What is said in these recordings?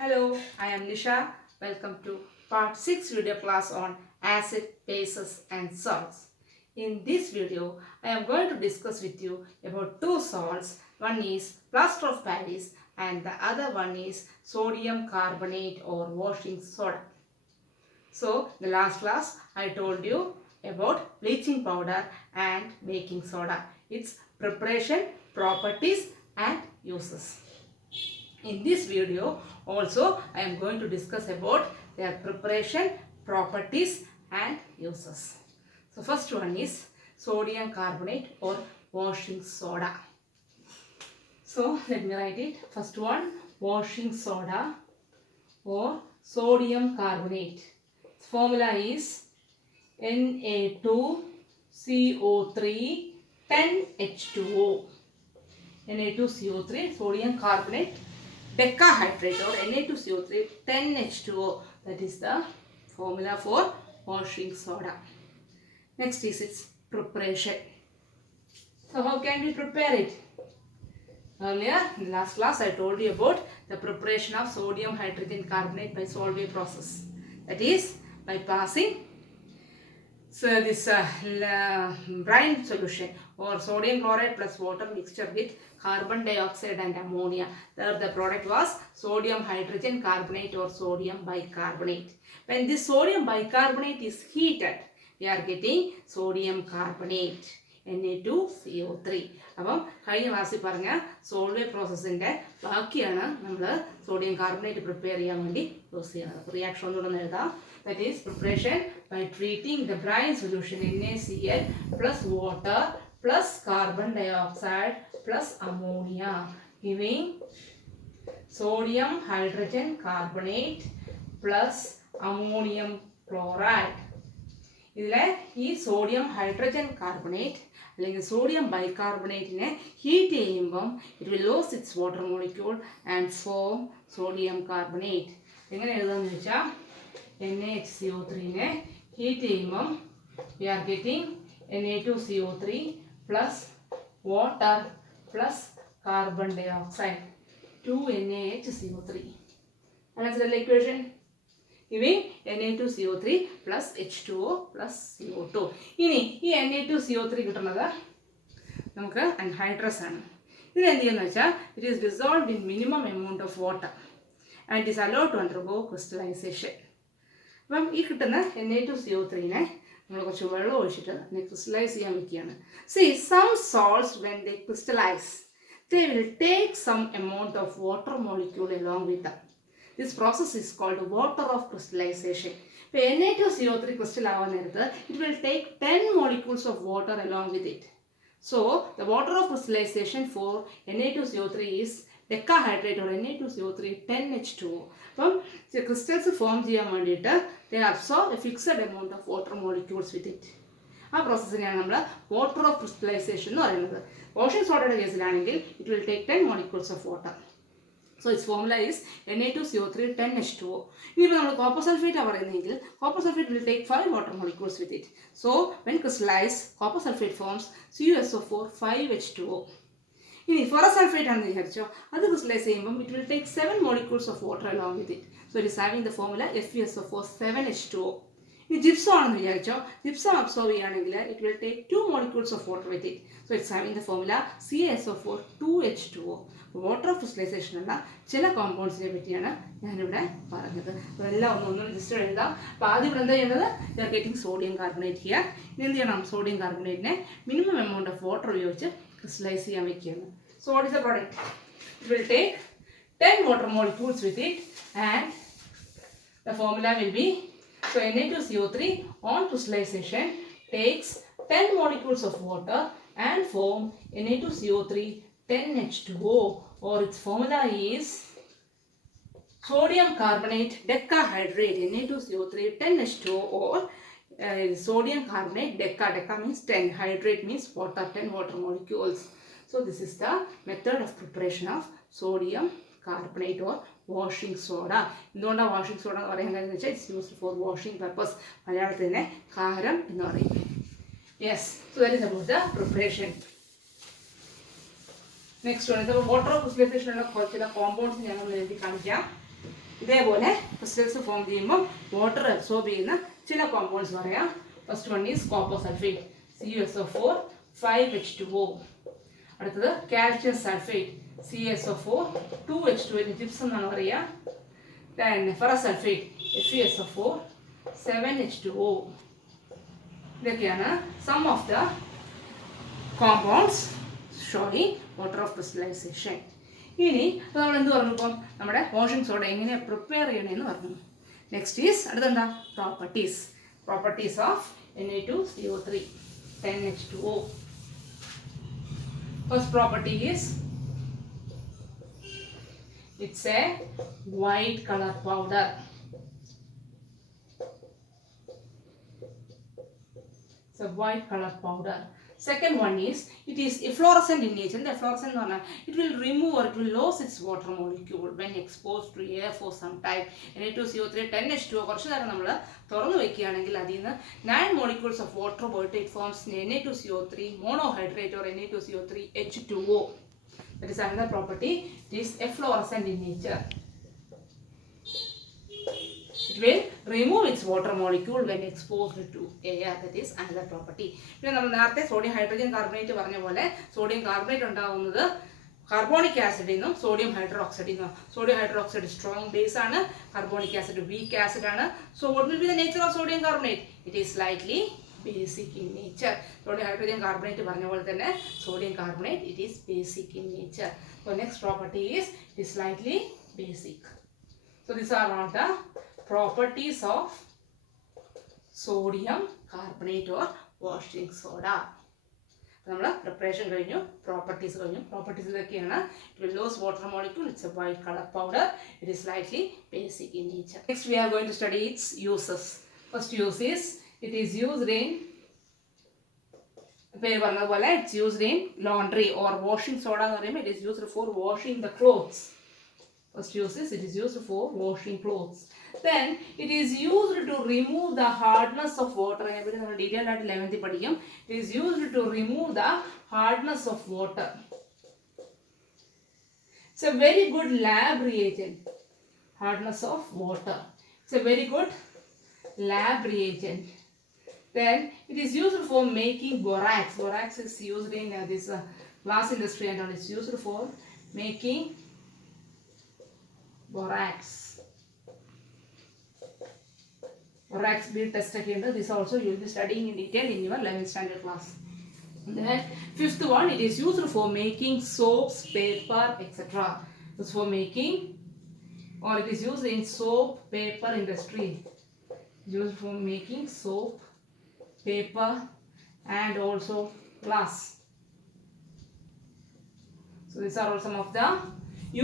Hello, I am Nisha. Welcome to part 6 video class on acid, bases and salts. In this video, I am going to discuss with you about two salts. One is plaster of Paris and the other one is sodium carbonate or washing soda. So, the last class I told you about bleaching powder and baking soda. Its preparation, properties and uses. In this video also I am going to discuss about their preparation, properties and uses. So first one is sodium carbonate or washing soda. So let me write it. First one, washing soda or sodium carbonate. Its formula is Na2CO3 10H2O. Na2CO3 sodium carbonate decahydrate or Na2CO3 10H2O. That is the formula for washing soda. Next is its preparation. So how can we prepare it? Earlier in the last class I told you about the preparation of sodium hydrogen carbonate by Solvay process. That is by passing this brine solution or sodium chloride plus water mixture with carbon dioxide and ammonia. There the product was sodium hydrogen carbonate or sodium bicarbonate. When this sodium bicarbonate is heated, we are getting sodium carbonate. Na2CO3. അപ്പം കഴിഞ്ഞ ക്ലാസ്സിൽ പറഞ്ഞ സോൾവേ പ്രോസസ്സിൻ്റെ ബാക്കിയാണ് നമ്മൾ sodium carbonate prepare ചെയ്യാൻ വേണ്ടി യൂസ് ചെയ്യുന്നത്. റിയാക്ഷൻ ഒന്നുകൂടെ എഴുതാം. That is preparation by treating the brine solution NaCl plus water plus carbon dioxide plus ammonia, giving sodium hydrogen carbonate plus ammonium chloride. ഇതിലെ ഈ സോഡിയം ഹൈഡ്രജൻ കാർബണേറ്റ് അല്ലെങ്കിൽ സോഡിയം ബൈകാർബണേറ്റിനെ ഹീറ്റ് ചെയ്യുമ്പം it will lose its water molecule and form sodium carbonate. എങ്ങനെ എഴുതാമെന്ന് വെച്ചാൽ NaHCO3നെ heat ചെയ്യുമ്പം we are getting Na2CO3 plus water plus carbon dioxide 2NaHCO3. That's the equation. Giving Na2CO3 plus H2O plus CO2. ഇനി ഈ Na2CO3 കിട്ടുന്നത് നമുക്ക് അൻഹൈഡ്രസ് ആണ്. ഇതിനെന്ത് ചെയ്യുന്നത് വെച്ചാൽ it is dissolved in minimum amount of water and it is allowed to undergo crystallisation. അപ്പം ഈ കിട്ടുന്ന Na2CO3നെ നമ്മൾ കുറച്ച് വെള്ളം ഒഴിച്ചിട്ട് അതിനെ ക്രിസ്റ്റലൈസ് ചെയ്യാൻ വയ്ക്കുകയാണ്. See some salts when they crystallise they will take some amount of water molecule along with them. This process is called water of crystallization. If Na2CO3 crystal ആവാൻ നേരത്ത് it will take 10 molecules of water along with it. So the water of crystallization for Na2CO3 is decahydrate or Na2CO3 10H2O. അപ്പം crystals form ചെയ്യാൻ വേണ്ടിയിട്ട് they absorb a fixed amount of water molecules with it. ആ പ്രോസസ്സിനെയാണ് നമ്മൾ water of crystallisation എന്ന് പറയുന്നത്. Washing സോഡയുടെ കേസിലാണെങ്കിൽ it will take 10 molecules of water. So its formula is Na2CO3 10H2O. ഇനിയിപ്പോൾ നമ്മൾ കോപ്പർ സൾഫേറ്റ് പറയുന്നതെങ്കിൽ copper sulphate will take 5 water molecules with it. So when crystallized, copper sulfate forms CuSO4 5H2O. ഇനി ferrous sulphate ആണെന്ന് വിചാരിച്ചോ, അത് ക്രിസ്റ്റലൈസ് ചെയ്യുമ്പോൾ it will take 7 molecules of water along with it. So it is having the formula FeSO4 7H2O. ഇനി ജിപ്സം ആണെന്ന് വിചാരിച്ചോ, gypsum absorb ചെയ്യുകയാണെങ്കിൽ it will take 2 molecules of water with it. So it's having the formula CaSO4 2H2O. Water of crystallisation എന്ന ചില കോമ്പൗണ്ട്സിനെ പറ്റിയാണ് ഞാനിവിടെ പറഞ്ഞത്. അപ്പോൾ എല്ലാം ഒന്നും ജസ്റ്റ് എഴുതാം. അപ്പോൾ ആദ്യം ഇവിടെ എന്താ ചെയ്യുന്നത്, we are getting sodium carbonate here. ഇനി എന്ത് ചെയ്യണം, സോഡിയം കാർബണേറ്റിനെ മിനിമം എമൗണ്ട് ഓഫ് വാട്ടർ ഉപയോഗിച്ച് ക്രിസ്റ്റലൈസ് ചെയ്യാൻ വയ്ക്കുകയാണ്. So what is the product? It will take 10 water molecules with it and the formula will be, so Na2CO3 on crystallization takes 10 molecules of water and form Na2CO3 10H2O, or its formula is sodium carbonate decahydrate Na2CO3 10H2O, or sodium carbonate deca means 10, hydrate means water, 10 water molecules. So this is the method of preparation of sodium carbonate or washing soda. എന്തുകൊണ്ടാണ് washing soda എന്ന് പറയാൻ കഴിയുന്നത് വെച്ചാൽ it's used for washing purpose. മലയാളത്തിൽ തന്നെ കാരം എന്ന് പറയും. Yes, so that is about the preparation. Next ആണ് വാട്ടർ ഓഫ് ക്രിസ്റ്റലൈസേഷൻ ഉള്ള ചില കോമ്പൗണ്ട്സ് ഞങ്ങൾ എഴുതി കാണിക്കാം. ഇതേപോലെ ക്രിസ്റ്റൽസ് ഫോം ചെയ്യുമ്പോൾ വാട്ടർ അബ്സോർബ് ചെയ്യുന്ന ചില കോമ്പൗണ്ട്സ് പറയാം. First one is copper sulphate CuSO4 5H2O. അടുത്തത് calcium sulphate CSO4 2H2O, gypsum എന്നാണ് പറയുക. Then ferrous sulfate FeSO4 7H2O. ഇതൊക്കെയാണ് some of the compounds showing water of crystallization. ഇനി നമ്മൾ എന്ത് പറഞ്ഞു? ഇപ്പം നമ്മുടെ വാഷിംഗ് സോഡ എങ്ങനെ പ്രിപ്പയർ ചെയ്യണമെന്ന് പറഞ്ഞു. നെക്സ്റ്റ് ഈസ് അടുത്തെന്താ? Properties of Na2CO3 10H2O. First property is it's a white color powder. It's a white color powder. Second one is it is efflorescent in nature. The efflorescent one, it will remove or it will lose its water molecule when exposed to air for some time. Na2CO3 10H2O കുറച്ച് നേരം നമ്മൾ തുറന്നു വെക്കുകയാണെങ്കിൽ അതിൽ നിന്ന് 9 molecules of water പോയിട്ട് it forms Na2CO3 monohydrate or Na2CO3 H2O. That is another property. It is efflorescent in nature. It will remove its water molecule when exposed to air. That is another property. പിന്നെ നമ്മൾ നേരത്തെ sodium hydrogen carbonate പറഞ്ഞ പോലെ sodium carbonate ഉണ്ടാകുന്നത് കാർബോണിക് ആസിഡിൽ നിന്നും സോഡിയം ഹൈഡ്രോക്സൈഡിൽ നിന്നും. സോഡിയം ഹൈഡ്രോക്സൈഡ് സ്ട്രോങ് ബേസ് ആണ്, കാർബോണിക് ആസിഡ് വീക്ക് ആസിഡ് ആണ്. So what will be the nature of sodium carbonate? It is slightly basic in nature. Sodium hydrogen carbonate പറഞ്ഞ പോലെ തന്നെ sodium carbonate, it is basic in nature. So next property is it is slightly basic. So these are all the properties of sodium carbonate or washing soda. നമ്മൾ preparation കഴിഞ്ഞു, properties കഴിഞ്ഞു. Properties ഇതൊക്കെയാണ്. It will lose water molecule. It's a white color powder. It is slightly basic in nature. Next we are going to study its uses. First use is it is used in it's used in laundry or washing soda. It is used for washing the clothes. First use is it is used for washing clothes. Then it is used to remove the hardness of water. Detailed at 11th പഠിക്കും. It is used to remove the hardness of water. It's a very good lab reagent. Hardness of water. It's a very good lab reagent. Then it is used for making borax. Borax is used in this glass industry and all. It's used for making borax. Borax bead test again. This also you will be studying in detail in your 11th standard class. Then fifth one, it is used for making soaps, paper, etc. It's for making, or it is used in soap, paper industry. Used for making soap, paper and also glass. So these are all some of the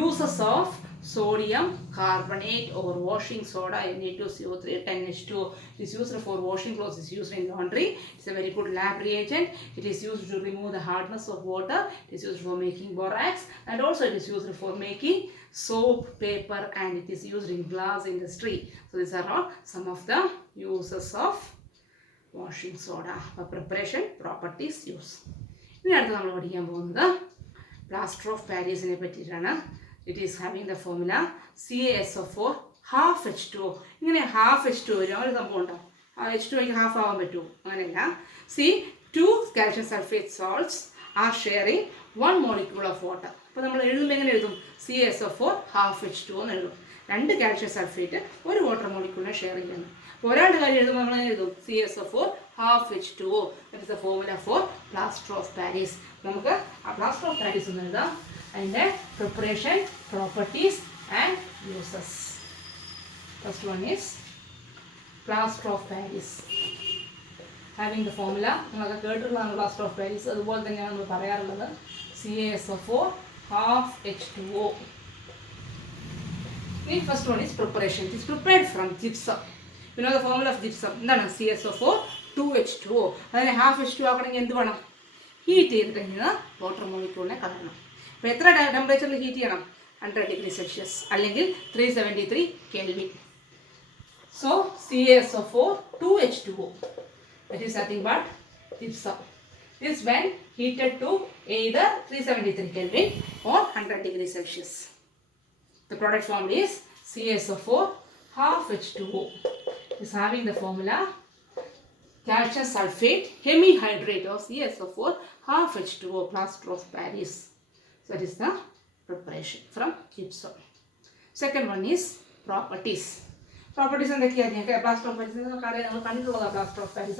uses of sodium carbonate or washing soda Na2CO3 10H2O. It is used for washing clothes. It is used in laundry. It's a very good lab reagent. It is used to remove the hardness of water. It is used for making borax and also it is used for making soap, paper and it is used in glass industry. So these are all some of the uses of washing soda. Preparation, properties, use. ഇനി അടുത്ത് നമ്മൾ പഠിക്കാൻ പോകുന്നത് plaster of പാരീസിനെ പറ്റിയിട്ടാണ്. It is having the formula CaSO4 half H2O. ഇങ്ങനെ half H2O വരും. അങ്ങനെ സംഭവം ഉണ്ടോ? H2O half ആവാൻ പറ്റുമോ? അങ്ങനെയല്ല. See, 2 calcium sulfate salts are sharing 1 molecule of water. അപ്പോൾ നമ്മൾ എഴുതുമ്പോൾ എങ്ങനെ എഴുതും? CaSO4 half H2O എന്ന് എഴുതും. 2 കാൽഷ്യം സൾഫേറ്റ് ഒരു വാട്ടർ മോളിക്യൂളിനെ ഷെയർ ചെയ്യുന്നു. അപ്പോൾ ഒരാളുടെ കാര്യം എഴുതുമ്പോൾ നമ്മൾ എങ്ങനെ എഴുതും? CaSO4 half H2O. That is the formula for plaster of Paris. നമുക്ക് ആ plaster of Paris എന്ന് എഴുതാം. അതിൻ്റെ preparation, properties and uses. First one is plaster of Paris. Having the formula, നമ്മളൊക്കെ കേട്ടിട്ടുള്ളതാണ് plaster of Paris. അതുപോലെ തന്നെയാണ് നമ്മൾ പറയാറുള്ളത് CaSO4 half H2O. The first one is preparation. It is prepared from gypsum. You know the formula of gypsum. എന്താണ്? CaSO4 2H2O. അതിനെ half H2O ആക്കണമെങ്കിൽ എന്ത് വേണം? ഹീറ്റ് ചെയ്തിട്ട് കഴിഞ്ഞാൽ വാട്ടർ മോളിക്യൂളിനെ കളയണം. അപ്പോൾ എത്ര ടെമ്പറേച്ചറിൽ ഹീറ്റ് ചെയ്യണം? 100 degree Celsius അല്ലെങ്കിൽ 373 Kelvin. So CaSO4 2H2O. That is nothing but gypsum. This when heated to either 373 Kelvin or 100 degree Celsius. The product formula is CaSO4 half H2O is having the formula calcium sulfate hemihydrate of CaSO4 half H2O plaster of Paris. So that is the preparation from gypsum. Second one is properties. Properties and the plaster of Paris. Plaster of Paris.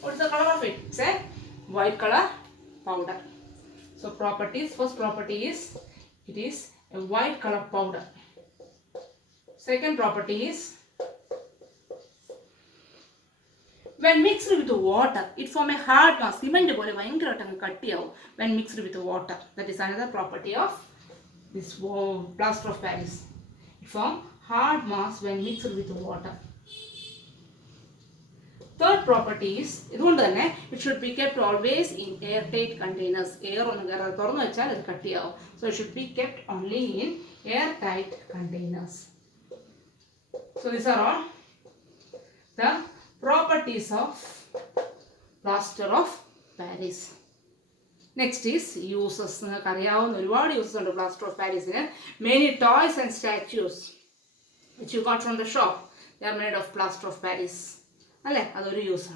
What is the color of it? It's a white color powder. So properties, first property is it is a white color powder. Second property is when mixed with water, it forms a hard mass. Cement when mixed with water. That is another property of this plaster of Paris. It forms hard mass when mixed with water. Third property is it should be kept always in airtight containers. Air so it should be kept only in airtight containers. So these are all the properties of plaster of Paris. Next is uses. Uses on the plaster of Paris. Many toys and statues which you got from the shop, they are made of plaster of Paris. That's a use.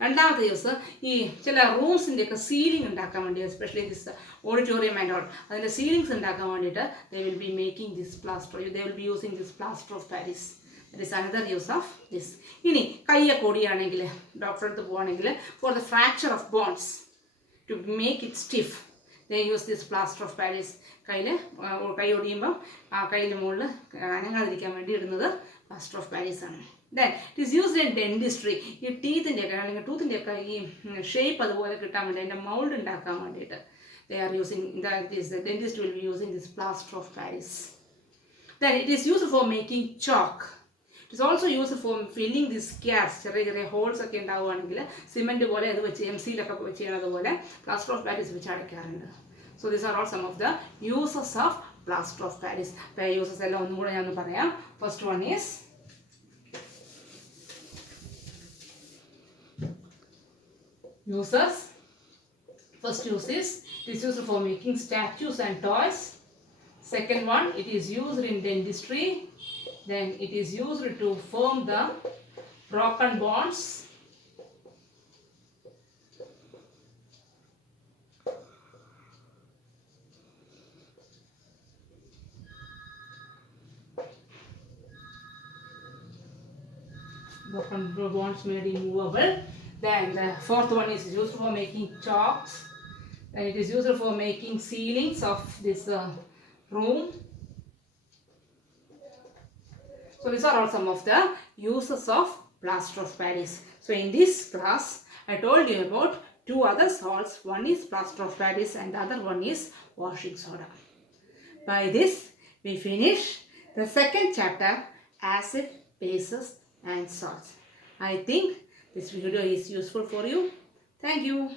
Another use is rooms in the ceiling, especially this auditorium and all. And the ceilings they will be making this plaster. They will be using this plaster of Paris. That is another use of this. Doctor for the fracture of bones, to make it stiff, they use this plaster of Paris. Plaster of Paris. Then it is used in dentistry. Your teeth in the tooth in the shape of the mold and they are using that. The dentist will be using this plaster of Paris. Then it is used for making chalk. It is also used for filling these gaps. Holes cement plaster of Paris. So these are all some of the uses of plaster of Paris. First one is uses. First use is it is used for making statues and toys. Second one, it is used in dentistry. Then it is used to form the broken bonds. Broken bonds made immovable. Then the fourth one is used for making chalks. Then it is used for making ceilings of this room. So these are all some of the uses of plaster of Paris. So in this class, I told you about two other salts. One is plaster of Paris and the other one is washing soda. By this, we finish the second chapter, acid, bases and salts. I think this video is useful for you. Thank you.